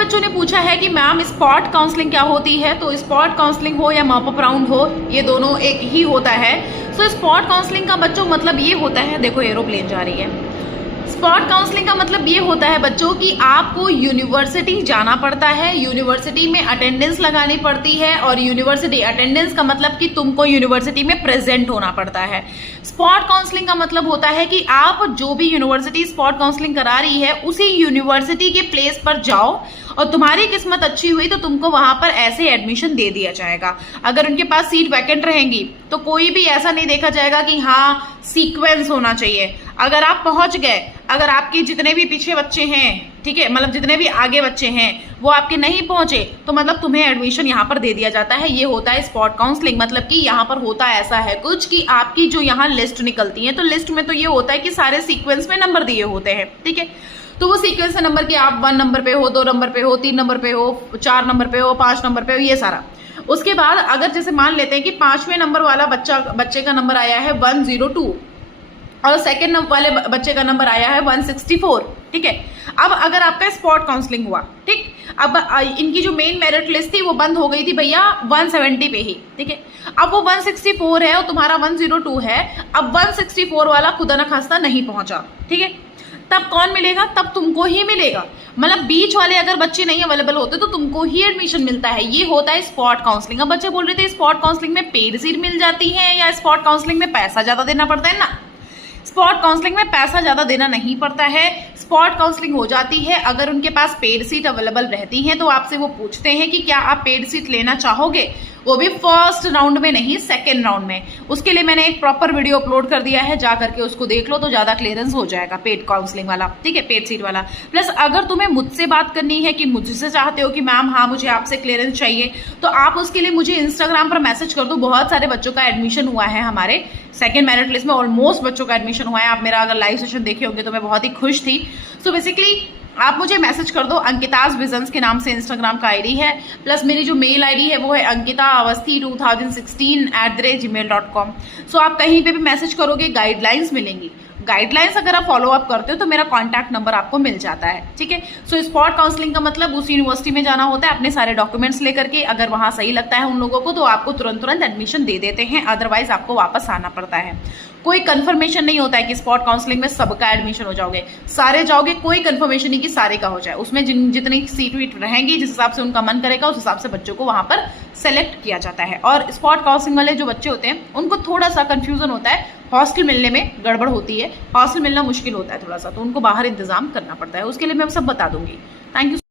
बच्चों ने पूछा है कि मैम स्पॉट काउंसलिंग क्या होती है, तो स्पॉट काउंसलिंग हो या मॉप अप राउंड हो, ये दोनों एक ही होता है। सो स्पॉट काउंसलिंग का बच्चों मतलब ये होता है, देखो एरोप्लेन जा रही है। स्पॉट काउंसलिंग का मतलब ये होता है बच्चों कि आपको यूनिवर्सिटी जाना पड़ता है, यूनिवर्सिटी में अटेंडेंस लगानी पड़ती है, और यूनिवर्सिटी अटेंडेंस का मतलब कि तुमको यूनिवर्सिटी में प्रेजेंट होना पड़ता है। स्पॉट काउंसलिंग का मतलब होता है कि आप जो भी यूनिवर्सिटी स्पॉट काउंसलिंग करा रही है उसी यूनिवर्सिटी के प्लेस पर जाओ, और तुम्हारी किस्मत अच्छी हुई तो तुमको वहां पर ऐसे एडमिशन दे दिया जाएगा। अगर उनके पास सीट वैकेंट रहेंगी तो कोई भी ऐसा नहीं देखा जाएगा कि हाँ सीक्वेंस होना चाहिए। अगर आप पहुंच गए, अगर आपके जितने भी पीछे बच्चे हैं, ठीक है, मतलब जितने भी आगे बच्चे हैं वो आपके नहीं पहुंचे, तो मतलब तुम्हें एडमिशन यहाँ पर दे दिया जाता है। ये होता है स्पॉट काउंसलिंग। मतलब कि यहाँ पर होता ऐसा है कुछ कि आपकी जो यहाँ लिस्ट निकलती है, तो लिस्ट में तो ये होता है कि सारे सीक्वेंस में नंबर दिए होते हैं, ठीक है। तो वो सीक्वेंस है नंबर के, आप 1 नंबर पे हो, 2 नंबर पे हो, 3 नंबर पे हो, 4 नंबर पे हो, 5 नंबर पे हो, ये सारा। उसके बाद अगर जैसे मान लेते हैं कि 5वें नंबर वाला बच्चे का नंबर आया है 102 और सेकेंड वाले बच्चे का नंबर आया है 164, ठीक है। अब अगर आपका स्पॉट काउंसलिंग हुआ, ठीक, अब इनकी जो मेन मेरिट लिस्ट थी वो बंद हो गई थी भैया 170 पे ही, ठीक है। अब वो 164 है और तुम्हारा 102 है। अब 164 वाला खुदा ना खास्ता नहीं पहुंचा, ठीक है, तब कौन मिलेगा? तब तुमको ही मिलेगा। मतलब बीच वाले अगर बच्चे नहीं अवेलेबल होते तो तुमको ही एडमिशन मिलता है। ये होता है स्पॉट काउंसलिंग। अब बच्चे बोल रहे थे स्पॉट काउंसलिंग में पेड सीट मिल जाती है या स्पॉट काउंसलिंग में पैसा ज्यादा देना पड़ता है? ना, स्पॉट काउंसलिंग में पैसा ज्यादा देना नहीं पड़ता है। स्पॉट काउंसलिंग हो जाती है अगर उनके पास पेड सीट अवेलेबल रहती है, तो आपसे वो पूछते हैं कि क्या आप पेड सीट लेना चाहोगे, वो भी फर्स्ट राउंड में नहीं, सेकेंड राउंड में। उसके लिए मैंने एक प्रॉपर वीडियो अपलोड कर दिया है, जा करके उसको देख लो तो ज्यादा क्लियरेंस हो जाएगा पेड काउंसलिंग वाला, ठीक है, पेड सीट वाला। प्लस अगर तुम्हें मुझसे बात करनी है कि मुझसे चाहते हो कि मैम हाँ मुझे आपसे क्लियरेंस चाहिए, तो आप उसके लिए मुझे इंस्टाग्राम पर मैसेज कर दो। बहुत सारे बच्चों का एडमिशन हुआ है, हमारे सेकेंड मेरिट लिस्ट में ऑलमोस्ट बच्चों का एडमिशन हुआ है। आप मेरा अगर लाइव सेशन देखे होंगे तो मैं बहुत ही खुश थी। सो बेसिकली आप मुझे मैसेज कर दो, अंकिताज विजन्स के नाम से इंस्टाग्राम का आईडी है। प्लस मेरी जो मेल आईडी है वो है ankitaawasthi2016@gmail.com। सो आप कहीं पे भी मैसेज करोगे, गाइडलाइंस मिलेंगी। गाइडलाइंस अगर आप फॉलो अप करते हो तो मेरा कॉन्टैक्ट नंबर आपको मिल जाता है, ठीक है। सो स्पॉट काउंसलिंग का मतलब उस यूनिवर्सिटी में जाना होता है अपने सारे डॉक्यूमेंट्स लेकर के। अगर वहां सही लगता है उन लोगों को तो आपको तुरंत एडमिशन दे देते हैं, अदरवाइज आपको वापस आना पड़ता है। कोई कंफर्मेशन नहीं होता है कि स्पॉट काउंसलिंग में सबका एडमिशन हो जाओगे, सारे जाओगे, कोई कंफर्मेशन नहीं कि सारे का हो जाए। उसमें जितनी सीट वीट रहेंगी, जिस हिसाब से उनका मन करेगा उस हिसाब से बच्चों को वहां पर सेलेक्ट किया जाता है। और स्पॉट काउंसलिंग वाले जो बच्चे होते हैं उनको थोड़ा सा कंफ्यूजन होता है, हॉस्टल मिलने में गड़बड़ होती है, हॉस्टल मिलना मुश्किल होता है थोड़ा सा, तो उनको बाहर इंतजाम करना पड़ता है। उसके लिए मैं सब बता दूंगी। Thank you.